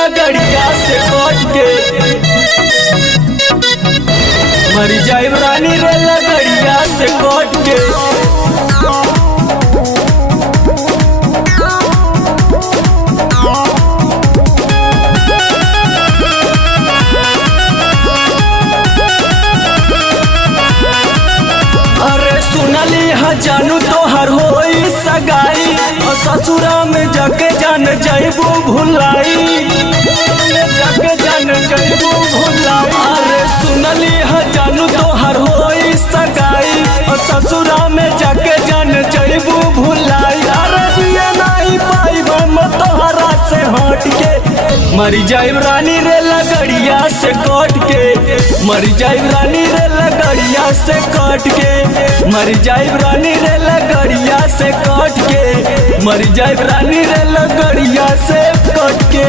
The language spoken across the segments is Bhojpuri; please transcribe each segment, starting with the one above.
लगड़िया से कट के मर जाइब रानी रे लगड़िया से कट के। अरे सुनली ह जानू तोहर होई सगाई और ससुरा में जाके जान जाइबू भुलाई, जाके जान जाइबू भुलाई। अरे सुनली ह जानू तोहर होई सगाई और ससुरा में जाके जान जाइबू भुलाई। अरे जिए नहीं पाइब हम तोहरा से हट के मरी जाइब रानी रे लगड़िया से कट के, मरी जाइब रानी रे लगड़िया से कट के, मरी जाइब रानी रे लगड़िया से कट के, मरी जाइब रानी रे लगड़िया से कट के।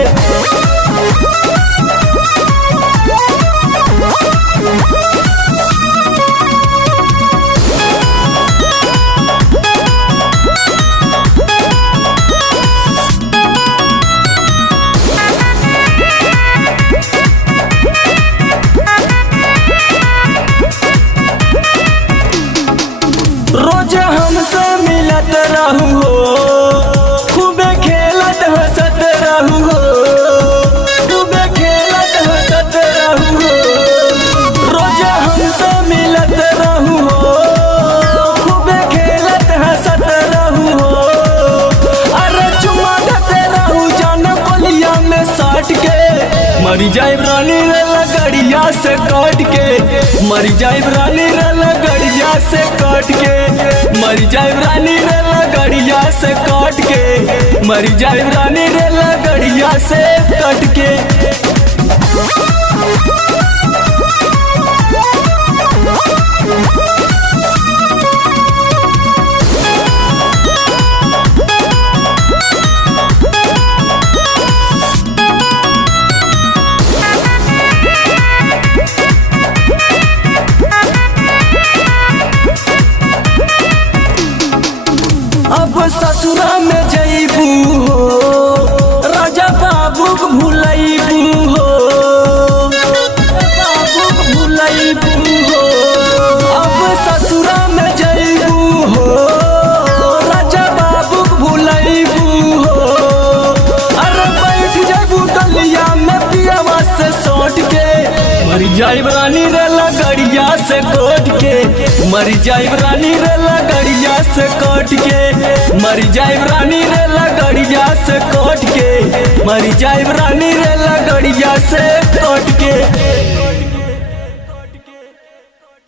रोज हमसे मिलत रहू हो, खूबे खेलत हंसत रहू हो, खूबे खेलत हंसत रहू हो। रोज हमसे मिलत रहू हो, खूबे खेलत हंसत रहू हो। अरे चुमा देते रहू जान कोलिया में साट के मरी जाइब रानी रे लगड़िया से काट के, मरी जाइब रानी रे लगड़िया से काट के, मरी जाइब रानी रे लगड़िया से काट के, मरी जाइब रानी रे लगड़िया से कट के। अब ससुरा में जइबू हो, राजा बाबू भुलैबू हो, बाबू भुलैबू हो। अब ससुरा में जइबू हो, राजा बाबू भुलैबू हो। अरे बैठ जइबू डलिया में पियवा से सौट के मरी जाइब रानी रे लगड़िया से कोट के, मरी जाइब रानी रे लगड़िया से कोट के, मरी जाइब रानी रे लगड़िया से कोट के, मरी जाइब रानी रे लगड़िया से कोट के।